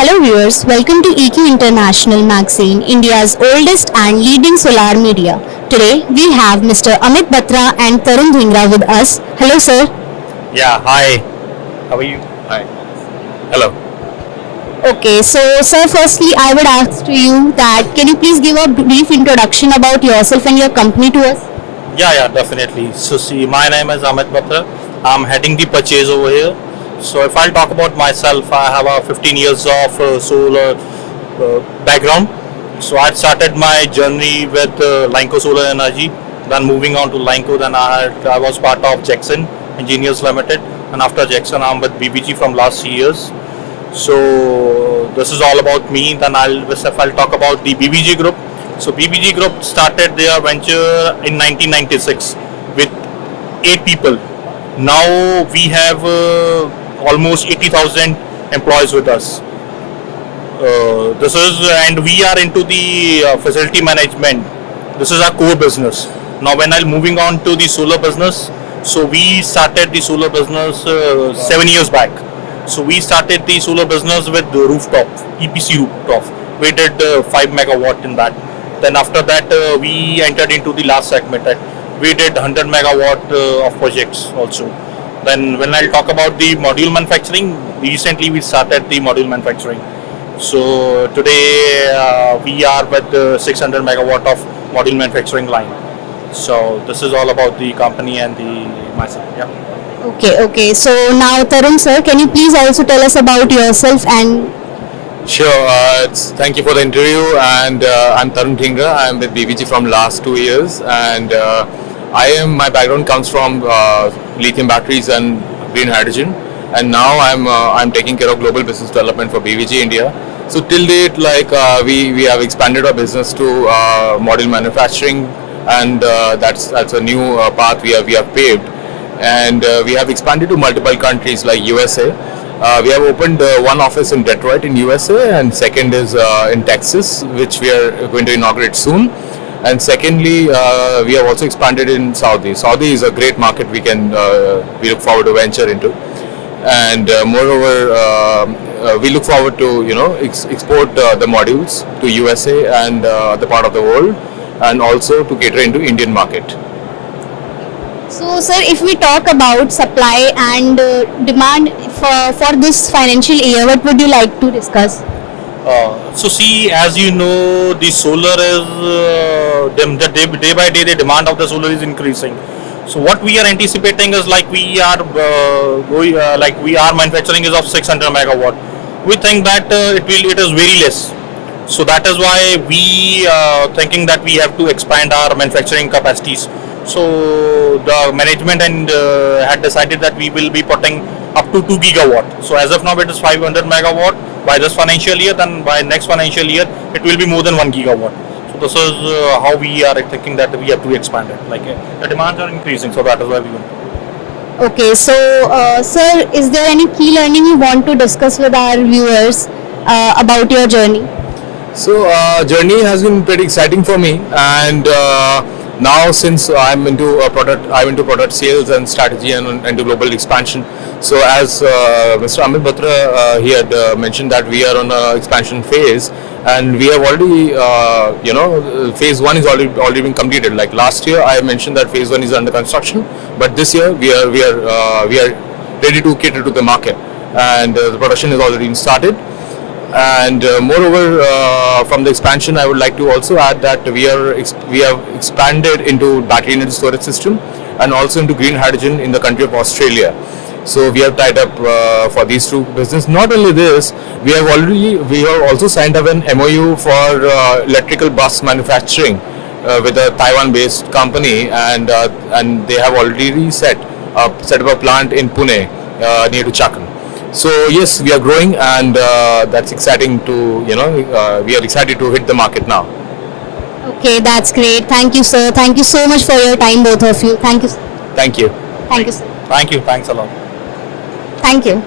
Hello viewers, welcome to EQ International magazine, India's oldest and leading solar media. Today we have Mr. Amit Batra and Tarund Dhingra with us. Hello sir. Yeah, hi. How are you? Hi. Hello. Okay, so sir, firstly I would ask to you that can you please give a brief introduction about yourself and your company to us? Yeah, definitely. So, see, my name is Amit Batra. I'm heading the purchase over here. So, if I'll talk about myself, I have a 15 years of solar background. So, I started my journey with Lineco Solar Energy. Then moving on to Lineco, then I was part of Jackson Engineers Limited, and after Jackson, I'm with BVG from last 3 years. So, this is all about me. Then if I'll talk about the BVG group. So BVG Group started their venture in 1996 with 8 people. Now we have almost 80,000 employees with us. And we are into the facility management. This is our core business. Now when I'm moving on to the solar business, so we started the solar business 7 years back. So we started the solar business with the rooftop, EPC rooftop. We did 5 megawatt in that. Then after that, we entered into the last segment. That we did 100 megawatt of projects also. Then when I'll talk about the module manufacturing, recently we started the module manufacturing. So today we are with 600 megawatt of module manufacturing line. So this is all about the company and the myself. Yeah. Okay. So now Tarun sir, can you please also tell us about yourself and Sure. Thank you for the interview. And I'm Tarund Dhingra. I'm with BVG from last 2 years, and my background comes from lithium batteries and green hydrogen. And now I'm taking care of global business development for BVG India. So till date, we have expanded our business to module manufacturing, and that's a new path we have paved, and we have expanded to multiple countries like USA. We have opened one office in Detroit in USA, and second is in Texas, which we are going to inaugurate soon. And secondly, we have also expanded in Saudi. Saudi is a great market we look forward to venture into. And moreover, we look forward to export the modules to USA and the part of the world, and also to cater into Indian market. so, sir, if we talk about supply and demand for this financial year, what would you like to discuss? So see, as you know, the solar is the day by day the demand of the solar is increasing. So what we are anticipating is we are manufacturing is of 600 megawatt. We think that it is very less. So that is why we thinking that we have to expand our manufacturing capacities. So the management had decided that we will be putting up to 2 gigawatt. So as of now it is 500 megawatt by this financial year. Then by next financial year it will be more than 1 gigawatt. So this is how we are thinking that we have to expand it. The demands are increasing, so that is why we want. Okay, so sir, is there any key learning you want to discuss with our viewers about your journey? So journey has been pretty exciting for me, and now since I'm into product sales and strategy and into global expansion. So as Mr. Amit Batra he had mentioned that we are on an expansion phase, and we have already phase 1 is already been completed. Like last year I mentioned that phase 1 is under construction, but this year we are ready to cater to the market, and the production is already started. And moreover, from the expansion, I would like to also add that we have expanded into battery energy storage system and also into green hydrogen in the country of Australia. So we have tied up for these two business. Not only this, we have also signed up an MOU for electrical bus manufacturing with a Taiwan-based company, and they have already set up a plant in Pune near to Chakan. So yes, we are growing, and that's exciting to we are excited to hit the market now. Okay, that's great. Thank you, sir. Thank you so much for your time, both of you. Thank you. Thank you. Thank you, sir. Thank you. Thanks a lot. Thank you.